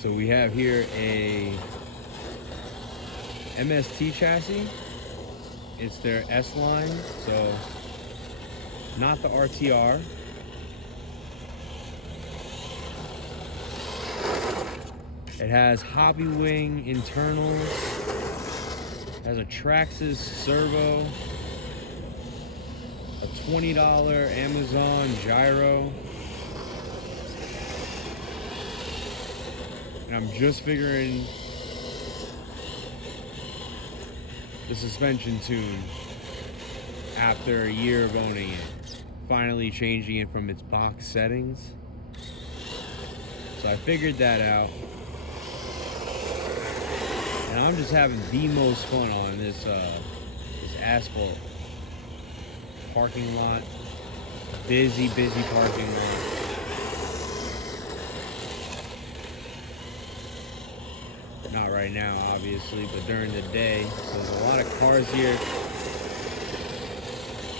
So we have here a MST chassis. It's their S line, so not the RTR. It has Hobby Wing internals. It has a Traxxas servo. A $20 Amazon gyro. And I'm just figuring the suspension tune after a year of owning it. Finally changing it from its box settings. So I figured that out. And I'm just having the most fun on this asphalt parking lot. Busy parking lot. Not right now, obviously, but during the day. So there's a lot of cars here.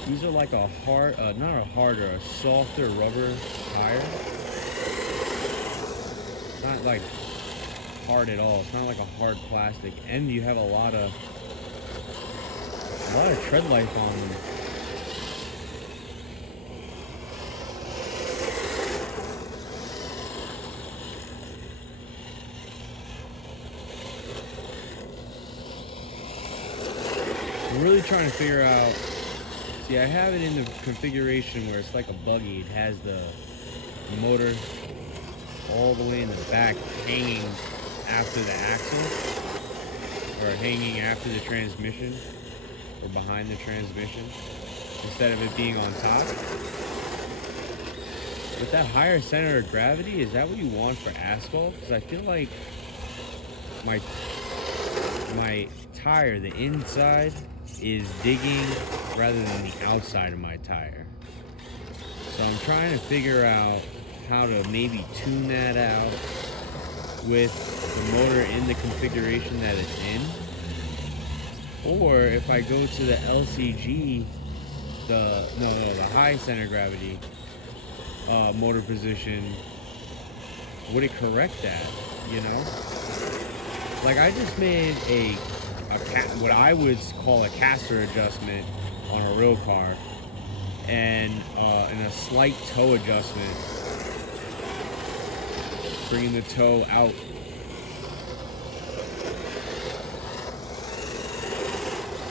These are like a hard, not a harder, a softer rubber tire. Not like hard at all. It's not like a hard plastic, and you have a lot of tread life on them. I'm really trying to figure out. See, I have it in the configuration where it's like a buggy. It has the motor all the way in the back, hanging after the axle, or hanging after the transmission, or behind the transmission, instead of it being on top. With that higher center of gravity, is that what you want for asphalt? Because I feel like my tire, the inside, is digging rather than the outside of my tire. So I'm trying to figure out how to maybe tune that out with the motor in the configuration that it's in. Or if I go to the LCG, the high center of gravity motor position, would it correct that, you know? Like, I just made what I would call a caster adjustment on a real car, and a slight toe adjustment, bringing the toe out.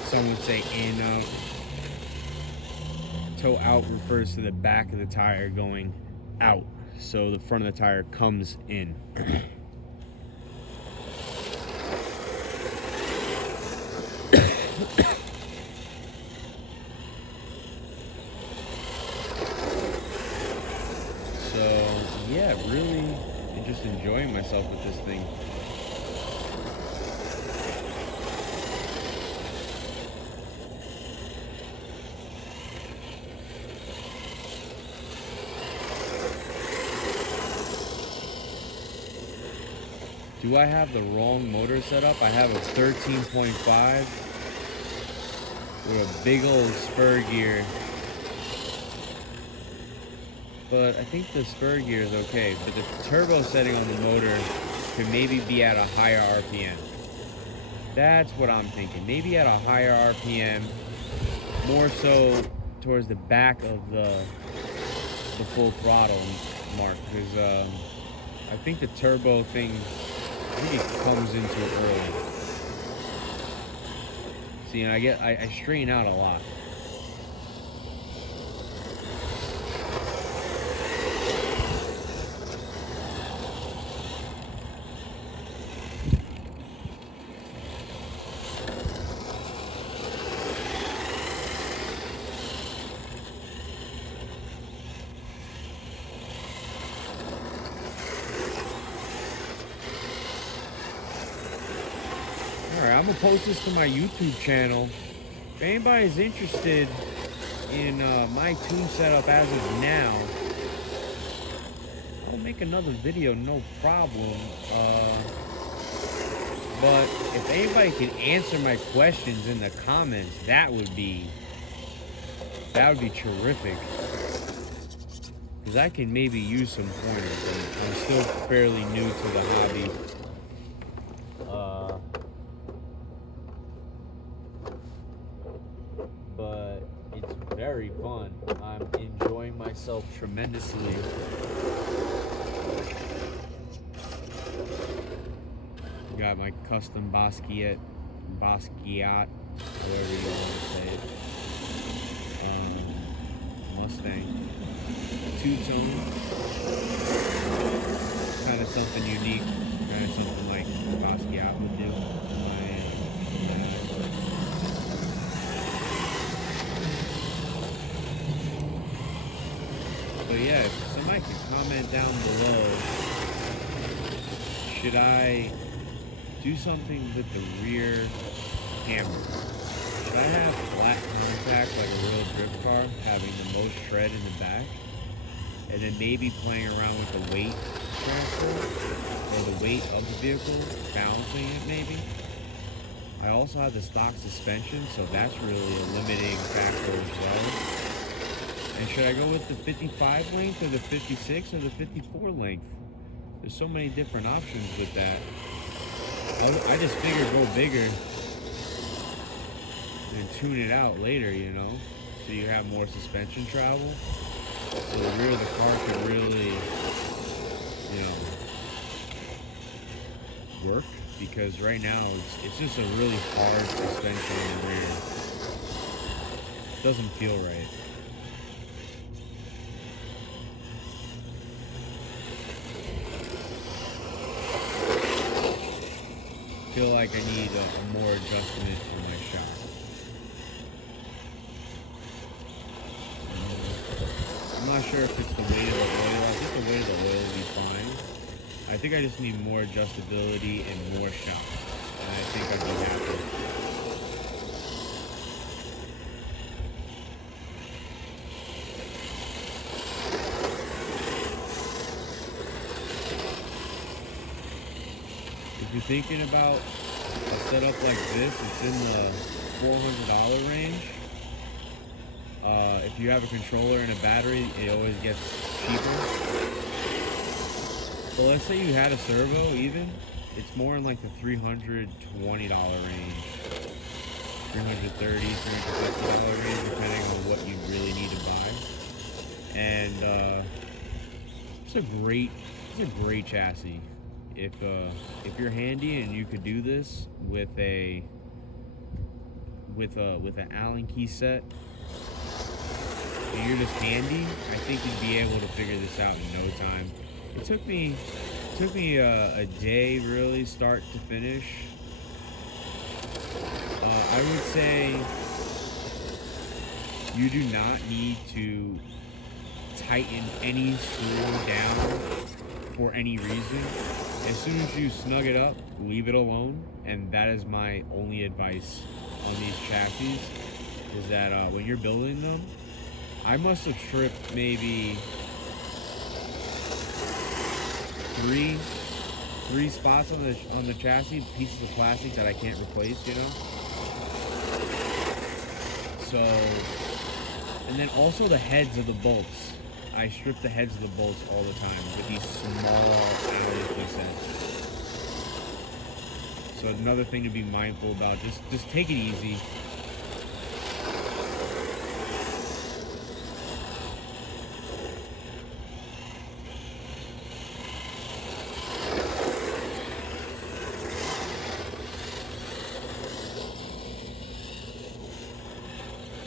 Some would say in, out. Toe out refers to the back of the tire going out, so the front of the tire comes in. So yeah, really just enjoying myself with this thing. Do I have the wrong motor set up? I have a 13.5 with a big old spur gear. But I think the spur gear is okay. But the turbo setting on the motor could maybe be at a higher RPM. That's what I'm thinking. Maybe at a higher RPM, more so towards the back of the full throttle mark. Because I think the turbo thing, I think it comes into it early. See, and I straighten out a lot. Alright, I'm gonna post this to my YouTube channel. If anybody's interested in my tune setup as of now, I'll make another video, no problem. But if anybody can answer my questions in the comments, that would be terrific. because I can maybe use some pointers. I'm still fairly new to the hobby. But it's very fun. I'm enjoying myself tremendously. Got my custom Basquiat, whatever you want to say it. Mustang. Two-tone. Kind of something unique. Kind of something like Basquiat would do. So yeah, if somebody can comment down below, should I do something with the rear camera? Should I have flat contact like a real drift car, having the most tread in the back, and then maybe playing around with the weight transfer or the weight of the vehicle, balancing it maybe? I also have the stock suspension, so that's really a limiting factor as well. And should I go with the 55 length or the 56 or the 54 length? There's so many different options with that. I just figured go bigger and tune it out later, you know? So you have more suspension travel. So the rear of the car could really, you know, work. Because right now it's just a really hard suspension in the rear. It doesn't feel right. I feel like I need a more adjustment for my shock. I'm not sure if it's the weight of the oil. I think the weight of the oil will be fine. I think I just need more adjustability and more shock. And I think I'd be happy. If you're thinking about a setup like this, it's in the $400 range. If you have a controller and a battery, it always gets cheaper. So let's say you had a servo even, it's more in like the $320 range. $330, $350 range, depending on what you really need to buy. And it's a great chassis. If you're handy and you could do this with an Allen key set, and you're just handy, I think you'd be able to figure this out in no time. It took me a day really, start to finish. I would say you do not need to tighten any screw down for any reason. As soon as you snug it up, leave it alone, and that is my only advice on these chassis, is that when you're building them, I must have stripped maybe three spots on the chassis, pieces of plastic that I can't replace, you know? So, and then also the heads of the bolts. I strip the heads of the bolts all the time with these small Allen key sets. So another thing to be mindful about, just take it easy.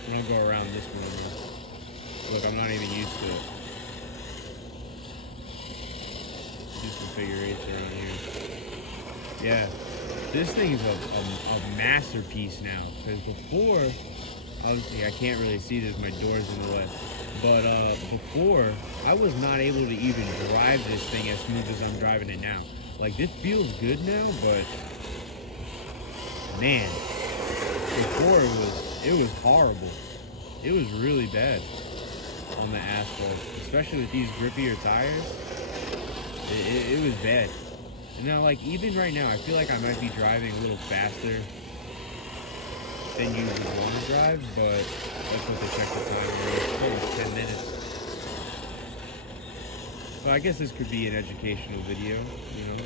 I'm gonna go around this one. Look, I'm not even used to it. Do some figure eights around here. Yeah, this thing is a masterpiece now. Because before, obviously I can't really see this, my door's in the way. But before, I was not able to even drive this thing as smooth as I'm driving it now. Like, this feels good now, but man, before it was horrible. It was really bad on the asphalt, especially with these grippier tires. It was bad. And now, like, even right now, I feel like I might be driving a little faster than you would want to drive, but let's have to check the time. It's 10 minutes. But I guess this could be an educational video, you know?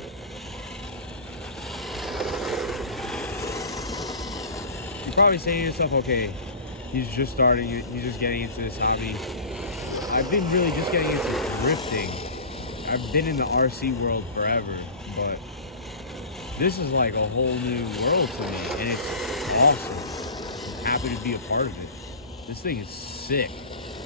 You're probably saying to yourself, okay, he's just starting, he's just getting into this hobby. I've been really just getting into drifting. I've been in the RC world forever, but this is like a whole new world to me, and it's awesome. I'm happy to be a part of it. This thing is sick.